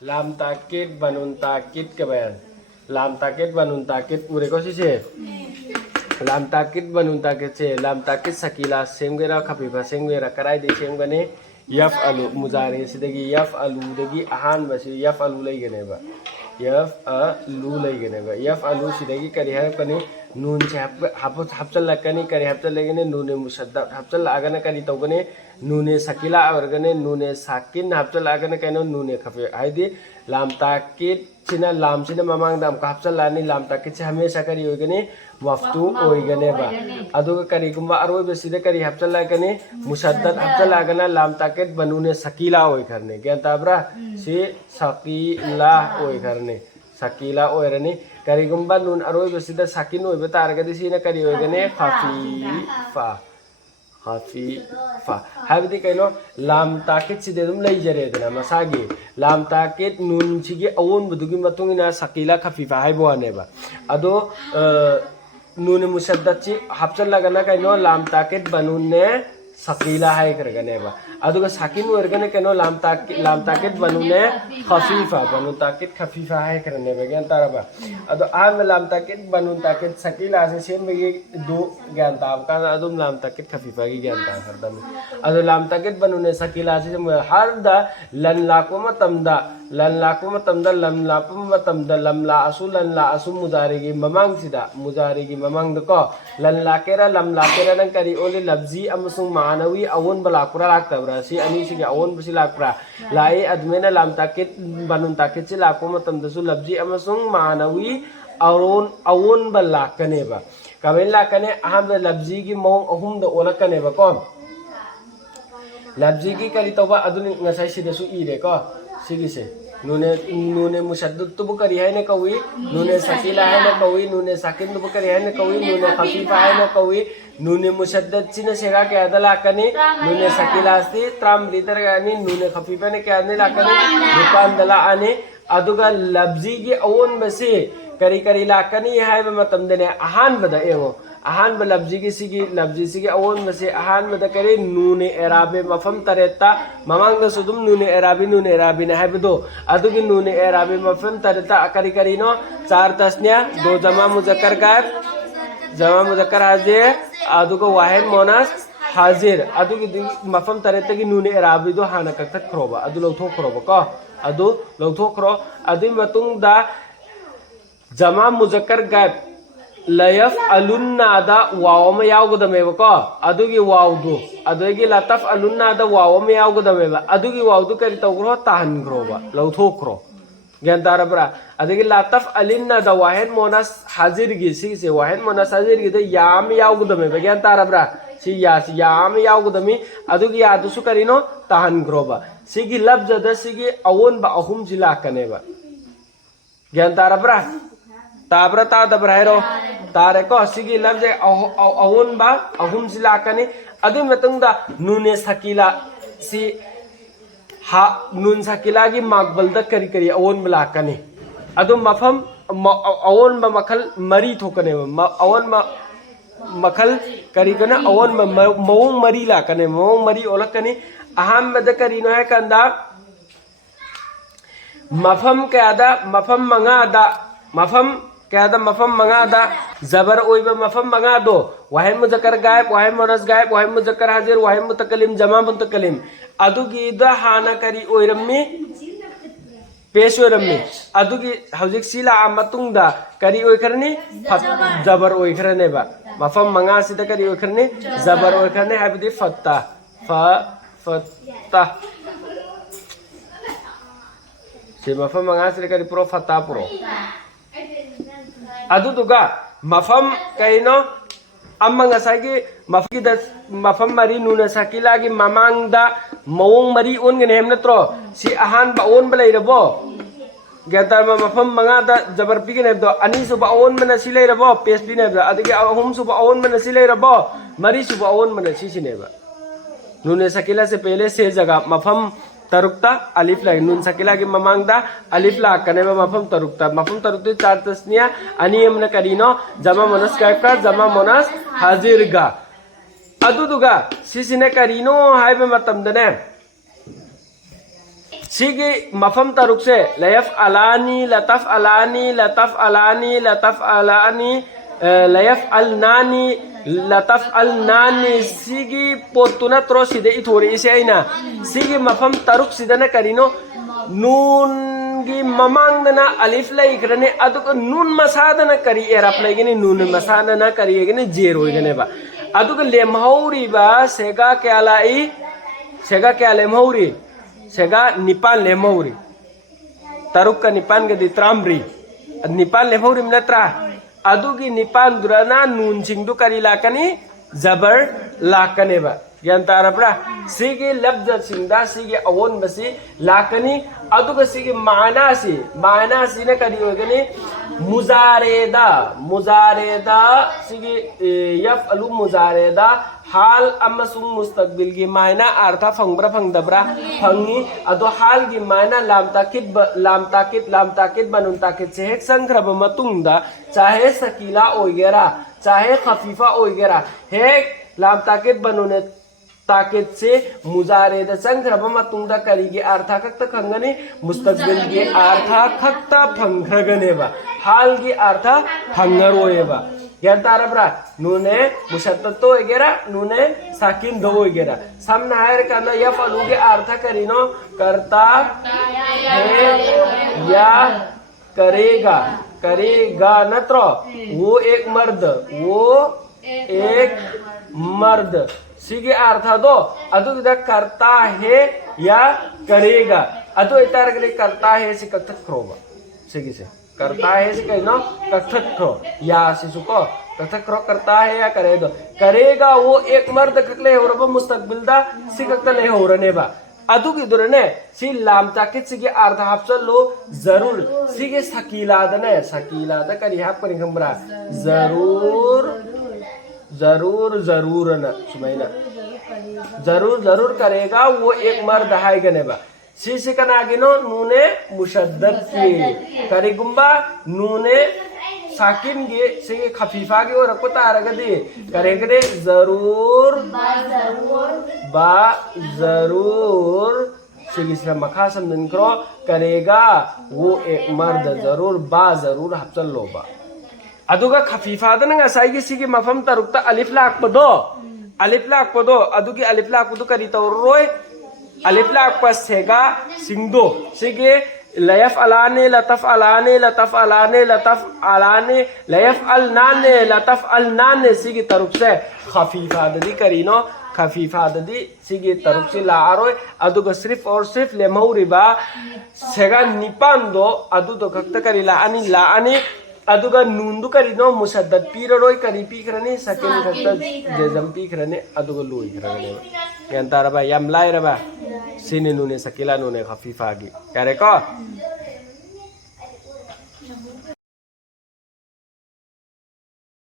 Lam takit banun takit kebayan. Lam takit banun takit ure ko si se. Lam takit banun takit se. Lam takit sakila semgera kapiba semgera karai de semgane yaf alu muzari sidagi yaf alu dagi ahan basi yaf alu lay gane ba. Yaf alu lay gane ba. Yaf alu sidagi kari harap kani nun se hapchal lakani kari hapchal lagane nune musadda hapchal agana kari tawgane nune sakila awargane nune sakin hapchal agana kaino nune khafe haidi lam takit china lam china mamang dam ka hapchal lani lam takit se hamesha kari hoigane waftu oigane ba aduga kari gumba aroi beside kari hapchal lagane musaddad hapchal agana lam takit banune sakila oi karne gyan tabra se sakila oi karne sakila oi rani kari gumba nun aroi beside sakin oi betargadi sina kari oigane khafifa Hafifa habdi kaino lam takit side dum lay jare dana masagi lam takit nun chigi awon budugi matungina sakila khafifa hai bo aneba ado nun musaddad chi hapchal lagana kaino lam takit banunne sakila hai karganeba aduga sakin wergane kaino lam takit banunne khafifa banun takit khafifa hai karganeba gyan taraba ado am lam takit banun takit sakila se sem gi do gyan tab kan adum lam takit khafifa gi gyan ta kardam ado lam takit banunne sakila se har da lan lakuma tamda lam lakum lam la asu mudari gi mamang sida mudari gi mamang da ko lan lakera lam lakera nang kari oli labzi amasung manawi awon balakura laktabra si ani si awon bisi lakpra lai admena lam takit banun takit si lakuma tamda su labzi amasung manawi awon balakane ba kamen lakane aham da labzi gi mong ahum da olakane ba ko labzi gi kari toba adun ngasai sida su ire ko sige se nune musaddad tu bukari hai na kawi nune sakila hai na kawi nune sakin tu bukari hai na kawi nune khafifa hai na kawi nune musaddad sina sega ke adala kani nune sakila asti tram liter gani nune khafifa ne ke adne la kani dukan dala ane aduga labzi gi awon basi kari kari la kani hai ba matam dene ahan bada ego ahan ba labzi sigi awon basi ahan bada kare nune erabe mafam tareta mamang da sudum nune erabi na hai bado adugi nune erabe mafam tareta kari kari no char tasnya do jama muzakkar gaib jama muzakkar hazir aduga wahid monas hazir adugi mafam tareta gi nune erabi do hana kaktat kroba adu lawthok kroba ko adu lawthok kro adu matung da jama muzakkar gaib layaf alunna da wawama yawgudame ko adugi wawdu adugi lataf alunna da wawama yawgudame adugi wawdu kari tawgro tahan groba lawthokro gyan darabra adugi lataf alinna da wahid monas hazir gi si wahid monas hazir gi da yam yawgudame gyan darabra si yam yawgudami adugi adusu karino tahan groba sigi labza da sigi awon ba ahum jila kaneba gyan darabra tabra ta dabrahero tare ko sigi labje awon ba ahum sila kani adu metungda nune sakila si ha nun sakila gi magbal da kari kari awon bala kani adu mafam awon ba makal mari thokane awon ma makal kari kana awon mawong mari la kane mawong mari olakani aham da kari no hai kanda mafam kada mafam mangada mafam kada mafam mangada zabar oiba mafam mangado wahid muzakkar gaib wahid munas gaib wahid muzakkar hazir wahid mutakallim jama mutakallim adugi da hana kari oirammi pesh oirammi adugi hauzik sila amatung da kari oikarni zabar oikarne ba mafam manga sida kari oikarni zabar oikarne habidi fatta fatta si mafam manga sida kari pro fatta pro aduduga mafam kaino amma ngasagi mafam mari nuna sakila gi mamang da mawong mari on ngene hem natro si ahan ba on balai rabo gadar mafam manga da jabar pigin hebdo ani su ba on mana silai rabo pes pin hebdo adigi ahum su ba on mana silai rabo mari su ba on mana si sineba nuna sakila se pehle se jaga mafam tarukta alif la nun sakila gi mamang da alif la kaneba mafam tarukta char tasniya aniyam na karino jama monas ka jama monas hazir ga aduduga sisine karino haibe matam dane सिगी मफम तरुक से लयफ अलानी लतफ अलानी लतफ अलानी लतफ अलानी लयफ अल नानी लतफ अल नानी सिगी पोतुना throw सिदे इथोरे इसे आइना सिगी मफम तरुक सिदना करिनो नून गी ममांगदना अलिफ लैग्रने अदुक नून मसादना करी एराप लैगने नून मसादना करियगने जेरो इगनेबा अदुक लेमहौरीबा सेगा क्या लेमहौरी सेगा निपान लेमहौरी तरुक का निपान गदि त्रामरी निपान लेमहौरी नत्रा अदुगी निपान दुराना नून सिंगदु करी लाकनी जबर लाकनेबा ज्ञान तारब्रा सिगी लफ्ज सिंगदा सिगी अवोन बसी लाकनी अदुगा सिगी माना सी ने करी होगनी मुजारेदा सिगी यफअलु मुजारेदा हाल अमसुंग मुस्तकबिल की मायना अर्थ फंगब्रा फंगदब्रा फंगी अदो हाल की मायना लाम ताकिद बनुन ताकिद से हेक संख्रब मतुंगदा चाहे सकीला ओइगेरा चाहे खफीफा ओइगेरा हेक लाम ताकिद बनुने ताकिद से मुजारेदा संख्रब मतुंगदा करीगे अर्थ खक्त खंगने मुस्तकबिल के अर्थ खक्त फंग्रगनेबा हाल की अर्थ फंगरोएबा ज्ञान तारब्रा नूने मुशद्दत वगैरह नूने साकिन दो वगैरह सामने आयर कांदा या फलू के अर्थ करीनो करता है या करेगा नत्रो वो एक मर्द सिगे अर्थ दो अदु करता है या करेगा अदु इतार करता है से कथक क्रोबा सिगे से करता है से कहना कथक क्रो या शिशुको कथक क्रो करता है या करेगा वो एक मर्द ककले हो रबा मुस्तकबिल दा सी ककले हो रने बा अदु की दुरने सी लाम ताकिद सिगे अर्थ हफ्सल लो जरूर सिगे सकीला दा करी हाप करी खंबरा जरूर न सुमैना जरूर करेगा वो एक मर्द है गनेबा सी कनागिनो नूने मुशद्दद की करिगुम्बा नूने साकिन गे सिगे खफीफा गे और कुता रगदी करेगरे जरूर सिगे से मखा समझन करो करेगा वो एक मर्द जरूर हफ्सल लोबा अदुगा खफीफा दन साइगी सिगे मफम तरुक्ता अलिफ लाकपदो अदुगी अलिफ लाकपदो करी तौरोय अलिफ लाकपा सेगा सिंगदो सिगे लयफ अलाने लतफ अलाने लयफ अल नाने सिगे तरुक से खफीफा ददी करीनो खफीफा ददी सिगे तरुक से लारोय अदुगा सिर्फ और सिर्फ लेमौरिबा सेगा निपान दो अदु तो खक्त करी लाआनी अदुगा नूंदु करीनो मुसद्दद पीररोय करी पीखरनी सकिन खक्त जेजम पीखरने अदुगा लुई खरने यान तारबा याम लायरबा सिने नूने सकिला नूने खफीफा गी करे को